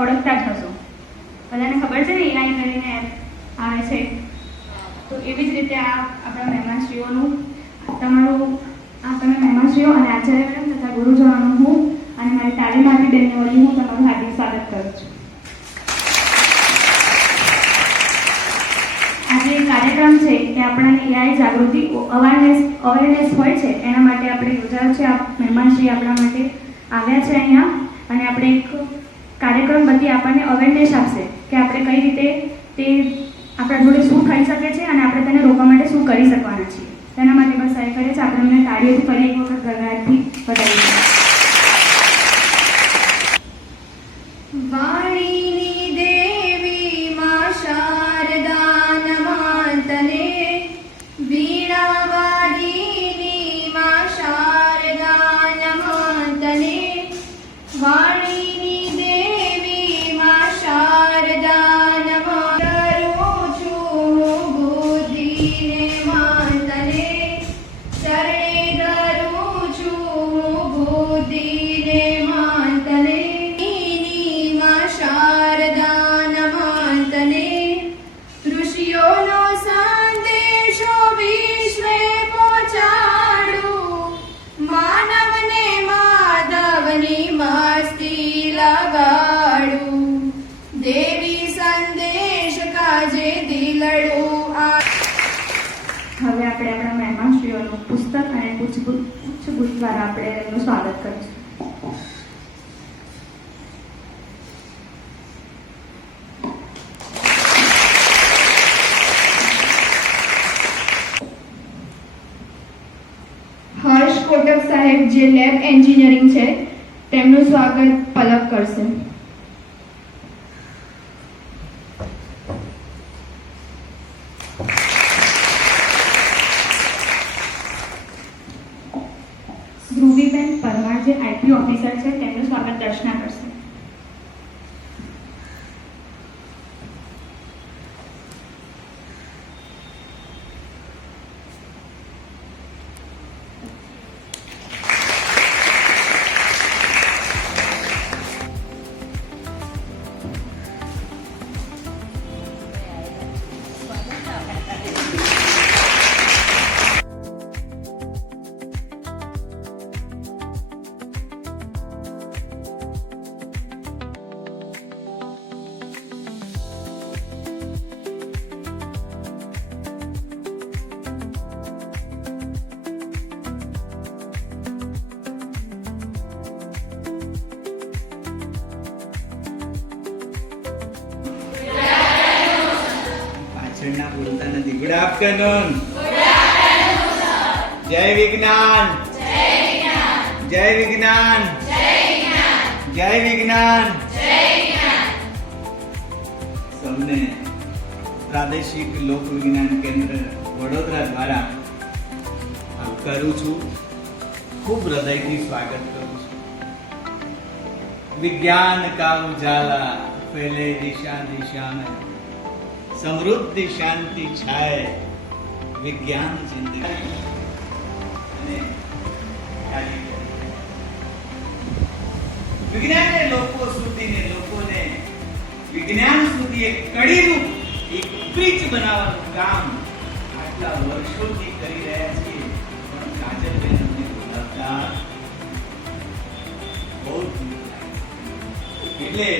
ઓળખતા જ હશો. બધાને ખબર છે ને એઆઈ કરીને આવે છે. તો એવી જ રીતે આ આપણા મહેમાનશ્રીઓનું તમારું તમે મહેમાનશ્રીઓ અને આચાર્ય મેડમ તથા ગુરુજનોનું હું અને મારી તાલીમાર્થી બેનને વળી હું તમારું હાર્દિક સ્વાગત કરું છું. આજે કાર્યક્રમ છે કે આપણાને એઆઈ જાગૃતિ અવેરનેસ હોય છે એના માટે આપણે યોજાયો છે. આ મહેમાનશ્રી આપણા માટે આવ્યા છે અહીંયા અને આપણે એક કાર્યક્રમ બધી આપણને અવેરનેસ આપશે કે આપણે કઈ રીતે તે આપણા જોડે શું થઈ શકે છે અને આપણે તેને રોકવા માટે શું કરી શકવાના છીએ. તેના માટે બસ સહાય કરે છે. આપણે એમને તાળીઓથી ફરી એક વખત ગરગાટથી વધારીએ. વાણીની દેવી માં શારદા નમાંતને, વીણાવાદિની માં શારદા નમાંતને, વાણીની દેવી માં શારદા નમાંતરું છું બુદ્ધિને માંતને, ચરણે ધરું છું બુદ્ધિને માંતને, શારદા નમાંતને, ઋષિઓનો સંદેશો વિશ્વે પહોંચાડું, માનવને માધવની મસ્તી લગાડું, દેવી સંદેશ કાજે દિલડું. હવે આપણે આપણા મહેમાનશ્રીઓનું પુસ્તક અને પૂછપુછ દ્વારા આપણે એમનું સ્વાગત કરીશું. હર્ષ કોટક સાહેબ જે લેબ એન્જિનિયરિંગ છે તેમનું સ્વાગત પલક કરશે. ધ્રુવીબેન પરમાર જે આઈટી ઓફિસર છે તેમનું સ્વાગત દર્શના કરશે. પાછળના બોલતા નથી. Good afternoon. જય વિજ્ઞાન. જય વિજ્ઞાન. જય વિજ્ઞાન. સૌને પ્રાદેશિક લોક વિજ્ઞાન કેન્દ્ર વડોદરા દ્વારા આવકારું છું. ખૂબ હૃદયથી સ્વાગત કરું છું. વિજ્ઞાન કા ઉજાલા ફેલે દિશા દિશા में, સમૃદ્ધિ શાંતિ છાય વિજ્ઞાન જિંદગી. અને વિજ્ઞાનને લોકો સુધીને લોકોને વિજ્ઞાન સુધી એક કડીરૂપ એક બ્રિજ બનાવવાનું કામ આટલા વર્ષોથી કરી રહ્યા છીએ. પણ કાજલબેન અમને બોલાવતા બહુ એટલે